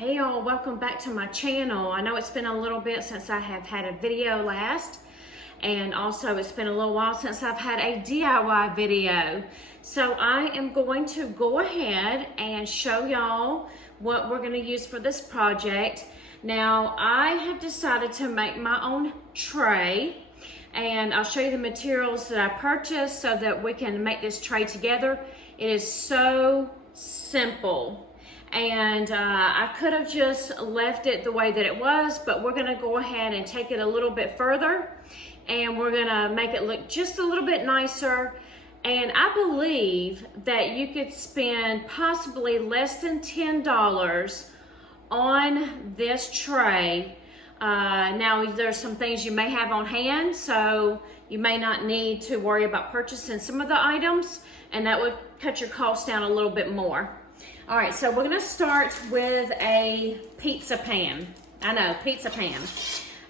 Hey y'all, welcome back to my channel. I know it's been a little bit since I have had a video last, and also it's been a little while since I've had a DIY video. So I am going to go ahead and show y'all what we're going to use for this project. Now I have decided to make my own tray, and I'll show you the materials that I purchased so that we can make this tray together. It is so simple. And I could have just left it the way that it was, but we're gonna go ahead and take it a little bit further, and we're gonna make it look just a little bit nicer. And I believe that you could spend possibly less than $10 on this tray. Now there's some things you may have on hand, so you may not need to worry about purchasing some of the items, and that would cut your cost down a little bit more. All right, so we're gonna start with a pizza pan. I know, pizza pan.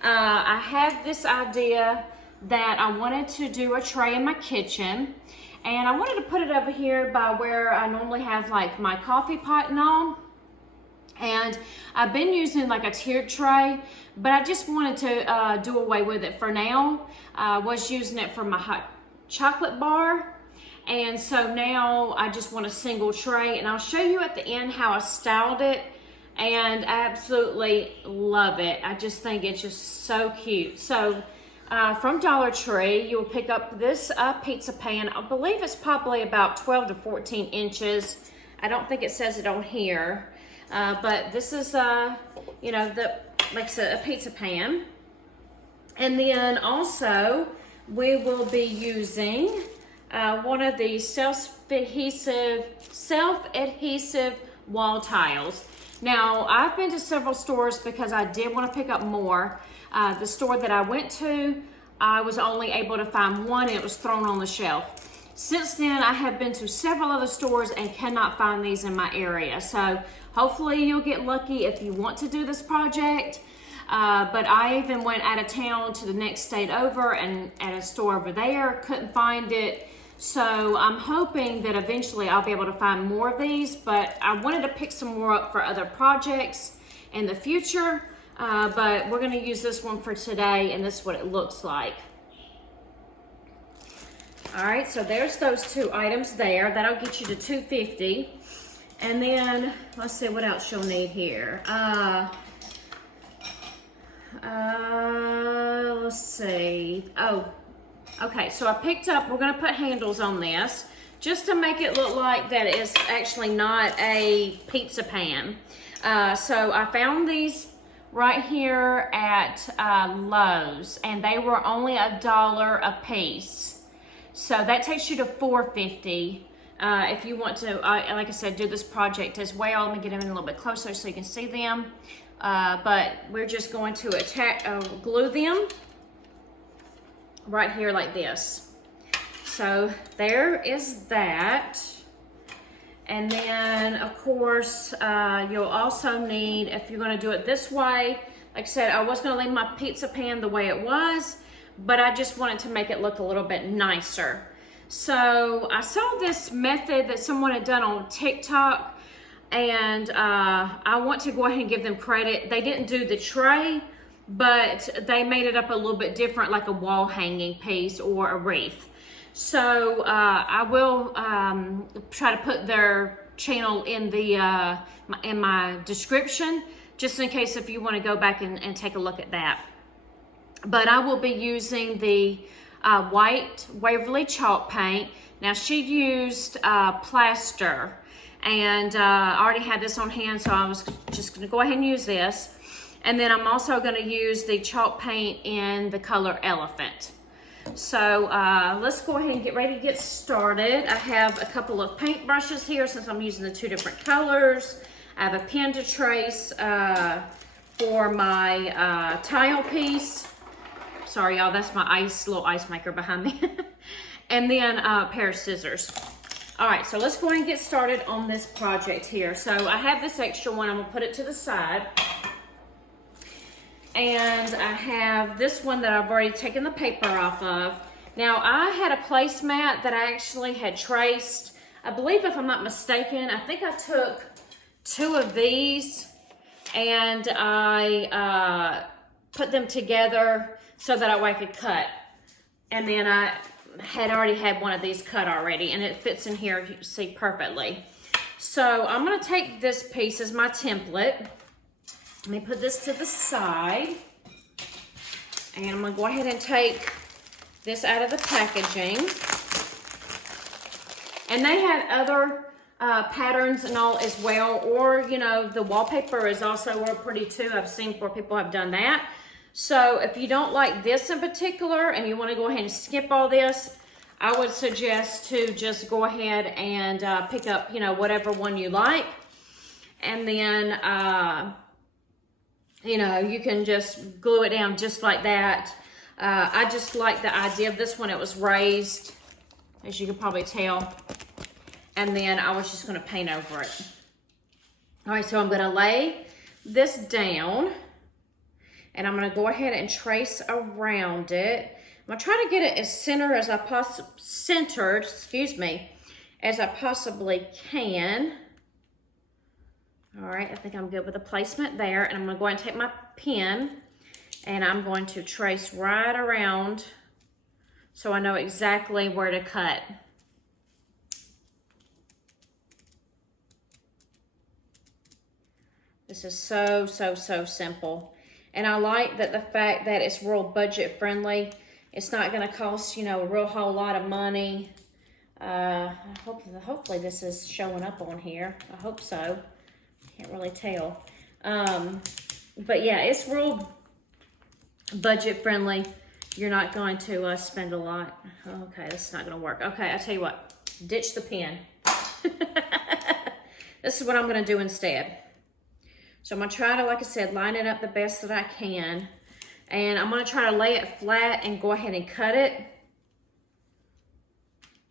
I had this idea that I wanted to do a tray in my kitchen, and I wanted to put it over here by where I normally have like my coffee pot and all. And I've been using like a tiered tray, but I just wanted to do away with it for now. I was using it for my hot chocolate bar. And so now I just want a single tray, and I'll show you at the end how I styled it, and I absolutely love it. I just think it's just so cute. So from Dollar Tree, you'll pick up this pizza pan. I believe it's probably about 12 to 14 inches. I don't think it says it on here, but this is, you know, like I said, a pizza pan. And then also we will be using one of the self-adhesive wall tiles. Now, I've been to several stores because I did want to pick up more. The store that I went to, I was only able to find one, and it was thrown on the shelf. Since then, I have been to several other stores and cannot find these in my area. So hopefully you'll get lucky if you want to do this project. But I even went out of town to the next state over, and at a store over there, couldn't find it. So I'm hoping that eventually I'll be able to find more of these, but I wanted to pick some more up for other projects in the future. But we're gonna use this one for today, and this is what it looks like. All right, so there's those two items there. That'll get you to $250. And then, let's see what else you'll need here. Let's see. Oh, okay, so I picked up, we're gonna put handles on this just to make it look like that it's actually not a pizza pan. So I found these right here at Lowe's, and they were only $1 a piece. So that takes you to $4.50 if you want to, like I said, do this project as well. Let me get them in a little bit closer so you can see them. But we're just going to glue them right here like this. So there is that. And then of course you'll also need, if you're going to do it this way, like I said, I was going to leave my pizza pan the way it was, but I just wanted to make it look a little bit nicer. So I saw this method that someone had done on TikTok, and I want to go ahead and give them credit. They didn't do the tray, but they made it up a little bit different, like a wall hanging piece or a wreath. So I will try to put their channel in the in my description, just in case if you want to go back and take a look at that. But I will be using the white Waverly chalk paint. Now she used plaster, and I already had this on hand, so I was just going to go ahead and use this. And then I'm also going to use the chalk paint in the color Elephant. So let's go ahead and get ready to get started. I have a couple of paint brushes here since I'm using the two different colors. I have a pen to trace for my tile piece. Sorry y'all, that's my little ice maker behind me. And then a pair of scissors. All right, so let's go ahead and get started on this project here. So I have this extra one, I'm gonna put it to the side. And I have this one that I've already taken the paper off of. Now I had a placemat that I actually had traced. I believe, if I'm not mistaken, I think I took two of these and I put them together so that I could cut. And then I had already had one of these cut already, and it fits in here, you see, perfectly. So I'm gonna take this piece as my template. Let me put this to the side. And I'm gonna go ahead and take this out of the packaging. And they had other patterns and all as well, or you know, the wallpaper is also real pretty too. I've seen where people have done that. So if you don't like this in particular and you want to go ahead and skip all this, I would suggest to just go ahead and pick up, you know, whatever one you like. And then, you know, you can just glue it down just like that. I just like the idea of this one. It was raised, as you can probably tell. And then I was just going to paint over it. All right, so I'm going to lay this down. And I'm going to go ahead and trace around it. I'm going to try to get it as centered as I possibly can. All right, I think I'm good with the placement there. And I'm going to go ahead and take my pen and I'm going to trace right around so I know exactly where to cut. This is so simple. And I like that the fact that it's real budget friendly. It's not going to cost, you know, a real whole lot of money. Hopefully this is showing up on here. I hope so. Can't really tell. But yeah, it's real budget friendly. You're not going to spend a lot. Okay, this is not going to work. Okay, I tell you what. Ditch the pen. This is what I'm going to do instead. So I'm going to try to, like I said, line it up the best that I can. And I'm going to try to lay it flat and go ahead and cut it.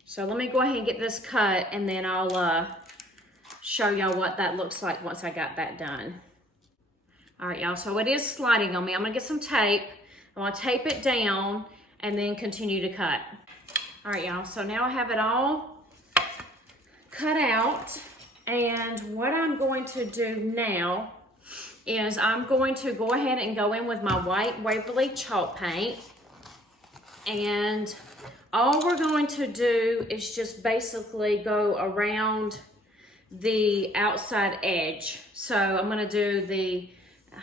So let me go ahead and get this cut, and then I'll show y'all what that looks like once I got that done. All right, y'all, so it is sliding on me. I'm going to get some tape. I'm going to tape it down and then continue to cut. All right, y'all, so now I have it all cut out. And what I'm going to do now is I'm going to go ahead and go in with my white Waverly chalk paint. And all we're going to do is just basically go around the outside edge. So I'm going to do the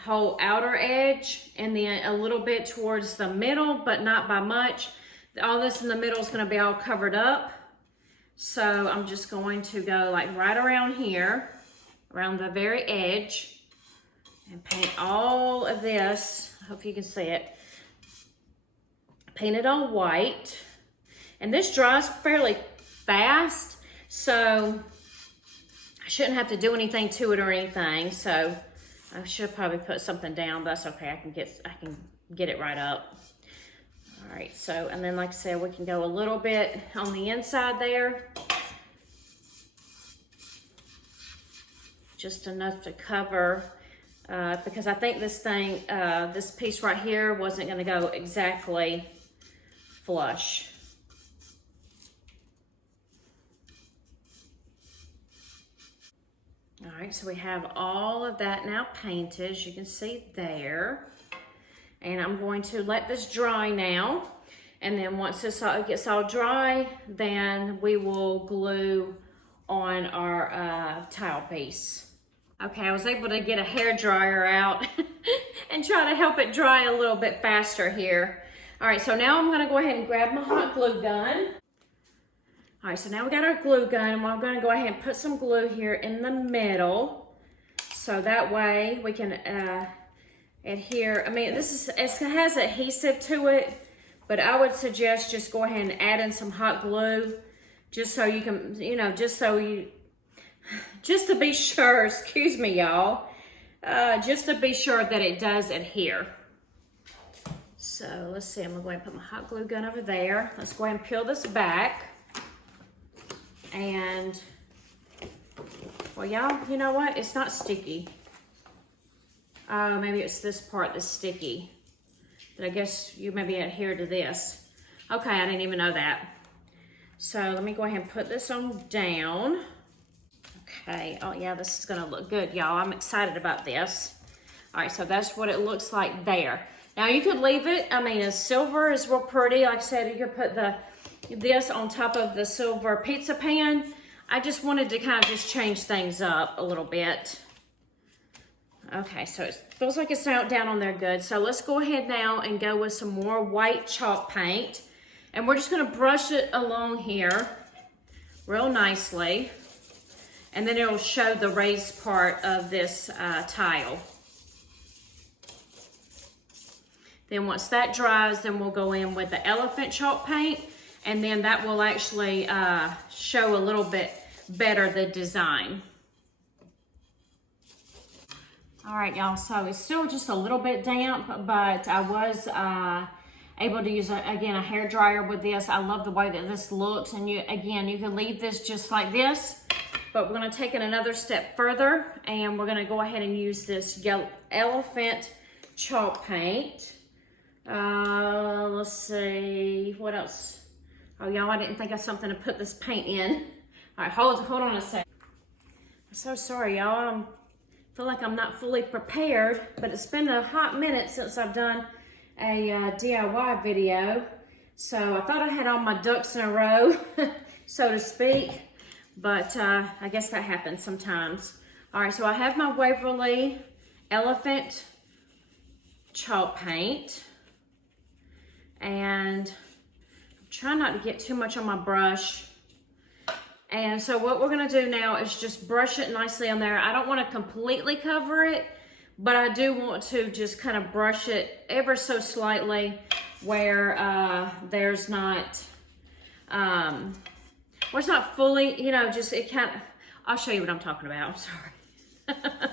whole outer edge and then a little bit towards the middle, but not by much. All this in the middle is going to be all covered up. So I'm just going to go like right around here, around the very edge, and paint all of this. I hope you can see it. Paint it all white. And this dries fairly fast, so I shouldn't have to do anything to it or anything. So I should probably put something down, but that's okay. I can get it right up. All right, so, and then like I said, we can go a little bit on the inside there. Just enough to cover, because I think this thing, this piece right here wasn't gonna go exactly flush. All right, so we have all of that now painted, as you can see there. And I'm going to let this dry now. And then once this gets all dry, then we will glue on our tile piece. Okay, I was able to get a hair dryer out and try to help it dry a little bit faster here. All right, so now I'm gonna go ahead and grab my hot glue gun. All right, so now we got our glue gun, and we're gonna go ahead and put some glue here in the middle. So that way we can adhere. I mean, it has adhesive to it, but I would suggest just go ahead and add in some hot glue, just so you can, you know, just to be sure, excuse me, y'all, just to be sure that it does adhere. So let's see, I'm gonna go ahead and put my hot glue gun over there. Let's go ahead and peel this back. And, well, y'all, you know what? It's not sticky. Maybe it's this part that's sticky. But I guess you maybe adhere to this. Okay, I didn't even know that. So let me go ahead and put this on down. Okay, oh yeah, this is gonna look good, y'all. I'm excited about this. All right, so that's what it looks like there. Now you could leave it, I mean, silver is real pretty. Like I said, you could put this on top of the silver pizza pan. I just wanted to kind of just change things up a little bit. Okay, so it feels like it's down on there good. So let's go ahead now and go with some more white chalk paint. And we're just gonna brush it along here real nicely. And then it'll show the raised part of this tile. Then once that dries, then we'll go in with the elephant chalk paint, and then that will actually show a little bit better the design. All right, y'all, so it's still just a little bit damp, but I was able to use, again, a hair dryer with this. I love the way that this looks, and you can leave this just like this, but we're gonna take it another step further, and we're gonna go ahead and use this yellow elephant chalk paint. Let's see, what else? Oh, y'all, I didn't think of something to put this paint in. All right, hold on a sec. I'm so sorry, y'all. I feel like I'm not fully prepared, but it's been a hot minute since I've done a DIY video. So I thought I had all my ducks in a row, so to speak, but I guess that happens sometimes. All right, so I have my Waverly elephant chalk paint, and I'm trying not to get too much on my brush. And so what we're gonna do now is just brush it nicely on there. I don't wanna completely cover it, but I do want to just kind of brush it ever so slightly where there's not, where it's not fully, you know, just it kind of, I'll show you what I'm talking about, I'm sorry.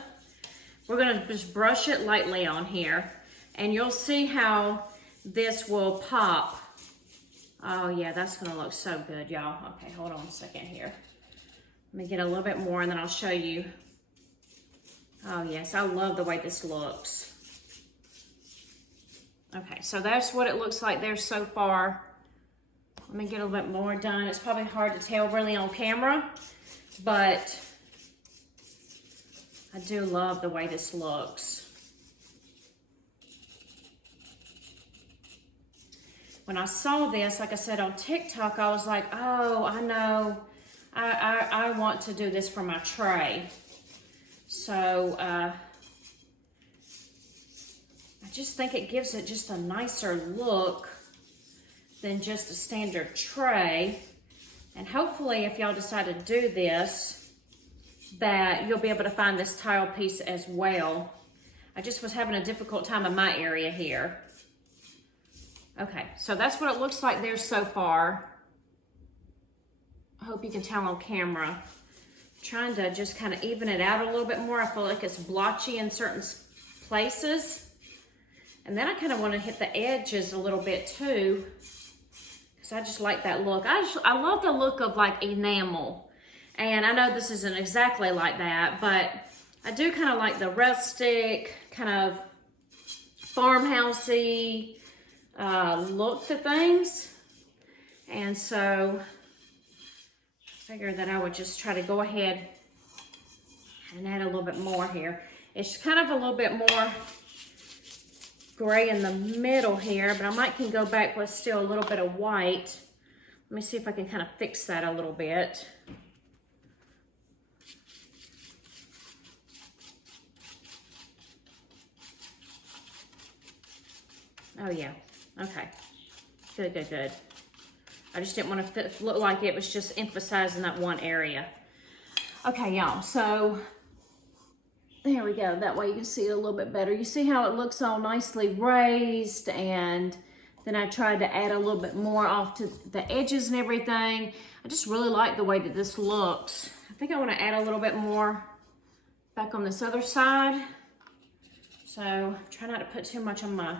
We're gonna just brush it lightly on here, and you'll see how this will pop. Oh yeah, that's gonna look so good, y'all. Okay, hold on a second here. Let me get a little bit more and then I'll show you. Oh yes, I love the way this looks. Okay, so that's what it looks like there so far. Let me get a little bit more done. It's probably hard to tell really on camera, but I do love the way this looks. When I saw this, like I said, on TikTok, I was like, oh, I know, I want to do this for my tray. So, I just think it gives it just a nicer look than just a standard tray. And hopefully, if y'all decide to do this, that you'll be able to find this tile piece as well. I just was having a difficult time in my area here. Okay, so that's what it looks like there so far. I hope you can tell on camera. I'm trying to just kind of even it out a little bit more. I feel like it's blotchy in certain places. And then I kind of want to hit the edges a little bit too, because I just like that look. I love the look of like enamel. And I know this isn't exactly like that, but I do kind of like the rustic, kind of farmhousey look to things. And so I figured that I would just try to go ahead and add a little bit more here. It's kind of a little bit more gray in the middle here, but I might can go back with still a little bit of white. Let me see if I can kind of fix that a little bit. Oh yeah, okay, good, good, good. I just didn't want to look like it was just emphasizing that one area. Okay, y'all, so there we go. That way you can see it a little bit better. You see how it looks all nicely raised, and then I tried to add a little bit more off to the edges and everything. I just really like the way that this looks. I think I want to add a little bit more back on this other side. So try not to put too much on my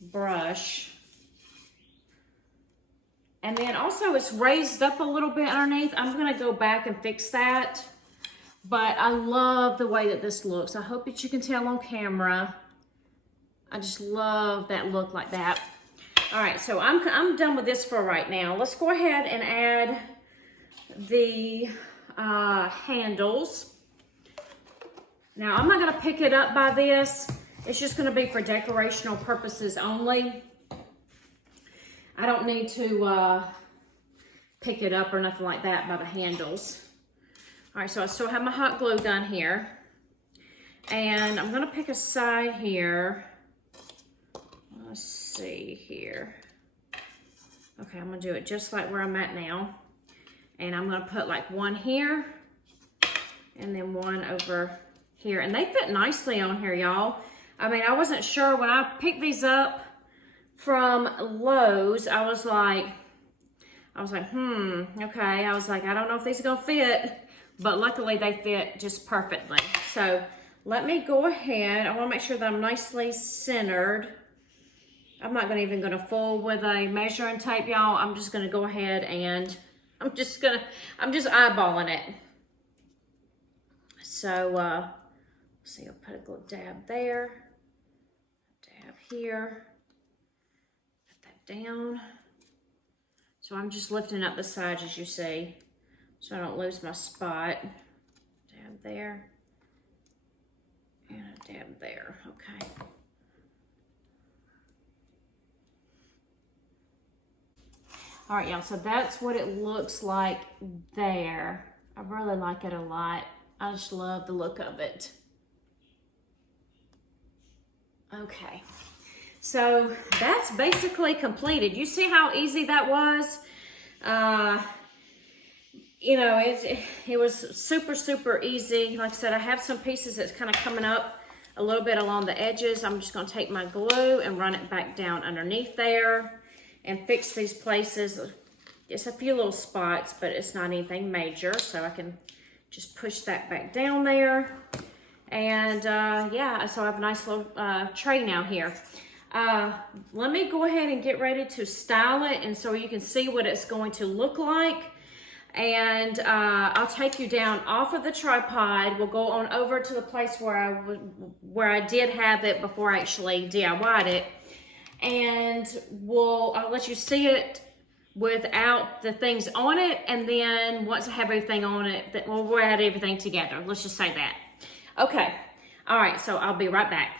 brush. And then also it's raised up a little bit underneath. I'm gonna go back and fix that. But I love the way that this looks. I hope that you can tell on camera. I just love that look like that. All right, so I'm done with this for right now. Let's go ahead and add the handles. Now, I'm not gonna pick it up by this. It's just gonna be for decorational purposes only. I don't need to pick it up or nothing like that by the handles. All right, so I still have my hot glue gun here. And I'm gonna pick a side here. Let's see here. Okay, I'm gonna do it just like where I'm at now. And I'm gonna put like one here and then one over here. And they fit nicely on here, y'all. I mean, I wasn't sure when I picked these up from Lowe's. I was like, okay. I was like, I don't know if these are gonna fit, but luckily they fit just perfectly. So let me go ahead. I wanna make sure that I'm nicely centered. I'm not even gonna fool with a measuring tape, y'all. I'm just gonna go ahead and I'm just eyeballing it. So, let's see, I'll put a little dab there, dab here, put that down. So I'm just lifting up the sides, as you see, so I don't lose my spot. Dab there, and a dab there, okay. All right, y'all, so that's what it looks like there. I really like it a lot. I just love the look of it. Okay, so that's basically completed. You see how easy that was? You know, it was super, super easy. Like I said, I have some pieces that's kind of coming up a little bit along the edges. I'm just gonna take my glue and run it back down underneath there and fix these places. It's a few little spots, but it's not anything major, so I can just push that back down there. And yeah, so I have a nice little tray now here. Let me go ahead and get ready to style it, and so you can see what it's going to look like. And I'll take you down off of the tripod. We'll go on over to the place where I did have it before I actually DIY'd it. And I'll let you see it without the things on it, and then once I have everything on it, we'll add everything together. Let's just say that. Okay, all right, so I'll be right back.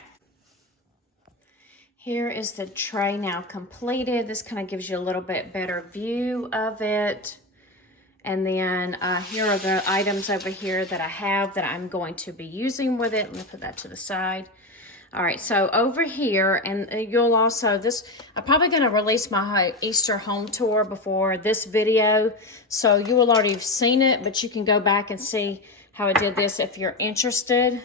Here is the tray now completed. This kind of gives you a little bit better view of it. And then here are the items over here that I have that I'm going to be using with it. Let me put that to the side. All right, so over here, and you'll also, I'm probably gonna release my Easter home tour before this video, so you will already have seen it, but you can go back and see how I did this if you're interested.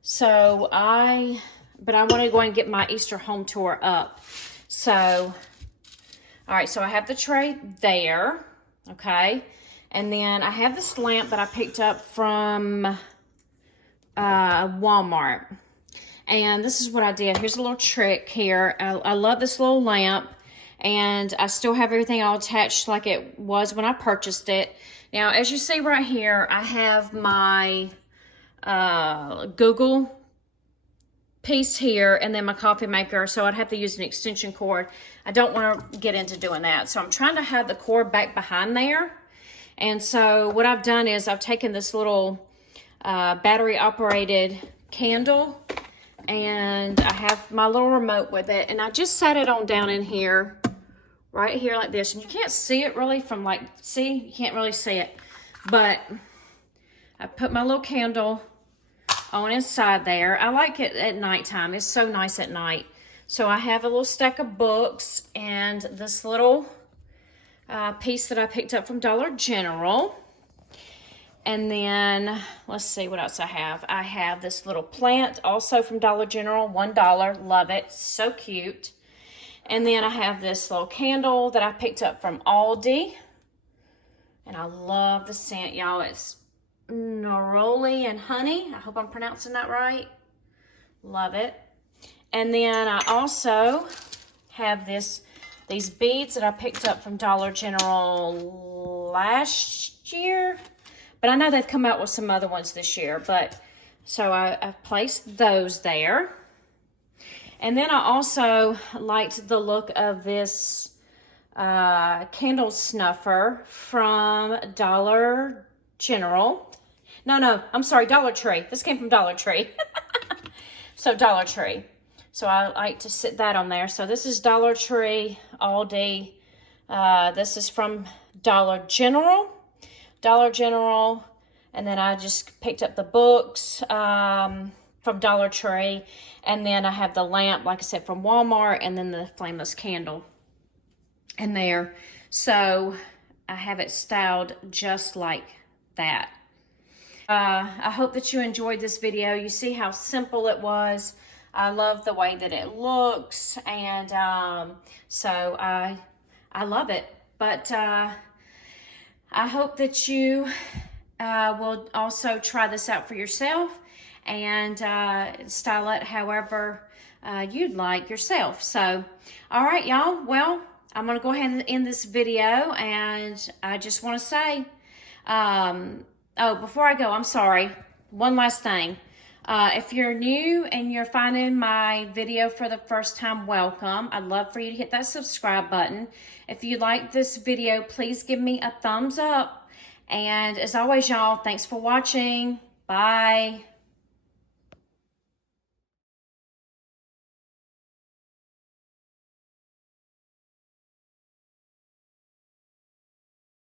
So but I wanna go and get my Easter home tour up. So, all right, so I have the tray there, okay? And then I have this lamp that I picked up from Walmart. And this is what I did. Here's a little trick here. I love this little lamp, and I still have everything all attached like it was when I purchased it. Now, as you see right here, I have my Google piece here and then my coffee maker, so I'd have to use an extension cord. I don't want to get into doing that, so I'm trying to have the cord back behind there. And so what I've done is I've taken this little battery operated candle, and I have my little remote with it, and I just set it on down in here, right here like this. And you can't see it really from you can't really see it, but I put my little candle on inside there. I like it at nighttime. It's so nice at night. So I have a little stack of books and this little piece that I picked up from Dollar General. And then, let's see what else I have. I have this little plant, also from Dollar General, $1. Love it, so cute. And then I have this little candle that I picked up from Aldi. And I love the scent, y'all. It's neroli and honey. I hope I'm pronouncing that right. Love it. And then I also have these beads that I picked up from Dollar General last year. But I know they've come out with some other ones this year. But so I've placed those there. And then I also liked the look of this candle snuffer from Dollar General. No, I'm sorry, Dollar Tree. This came from Dollar Tree. So Dollar Tree. So I like to sit that on there. So this is Dollar Tree, Aldi. This is from Dollar General. And then I just picked up the books from Dollar Tree. And then I have the lamp, like I said, from Walmart. And then the flameless candle in there. So I have it styled just like that. I hope that you enjoyed this video. You see how simple it was. I love the way that it looks, and so I love it. But I hope that you will also try this out for yourself and style it however you'd like yourself. So, all right, y'all. Well, I'm going to go ahead and end this video, and I just want to say, oh, before I go, I'm sorry. One last thing. If you're new and you're finding my video for the first time, welcome. I'd love for you to hit that subscribe button. If you like this video, please give me a thumbs up. And as always, y'all, thanks for watching. Bye.